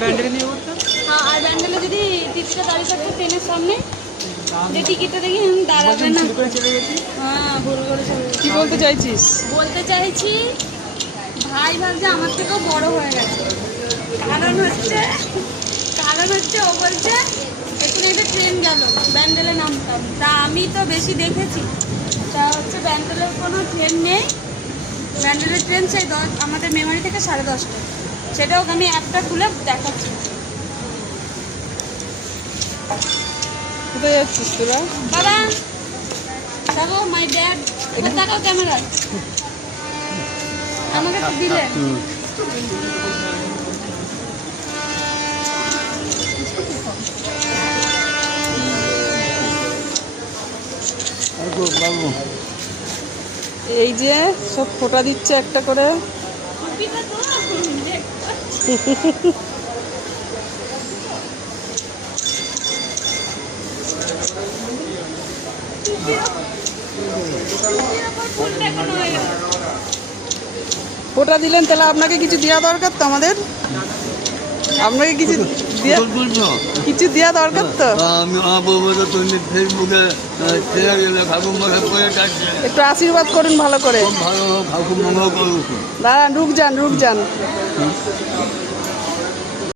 হ্যাঁ, আর ব্যান্ডেলে যদি টিকিটটা দাঁড়িয়ে থাকতো ট্রেনের সামনে, যে টিকিটটা দেখি দাঁড়াবে না। হ্যাঁ, ভুল করে কি বলতে চাইছিস? বলতে চাইছি ভাই ভাবছে আমার থেকেও বড় হয়ে গেছে। কারণ হচ্ছে ও বলছে এখানে একটা ট্রেন গেল, ব্যান্ডেলে নামতাম। তা আমি তো বেশি দেখেছি, তা হচ্ছে ব্যান্ডেলের কোনো ট্রেন নেই। ব্যান্ডেলের ট্রেন সেই আমাদের মেমারি থেকে 10:30, সেটাও আমি অ্যাপটা খুলে দেখাচ্ছি। কোথায় যাচ্ছিস তোরা? বাবা দেখো, মাই ড্যাড এবার দেখাও ক্যামেরায়, আমাকে তো দিলে। এই যে সব ফোঁটা দিচ্ছে একটা করে। ফোঁটা দিলেন, তাহলে আপনাকে কিছু দেওয়া দরকার তো আমাদের? আপনাকে কিছু দেওয়া দরকার তো? একটু আশীর্বাদ করুন ভালো করে। দাঁড়ান, রুক যান।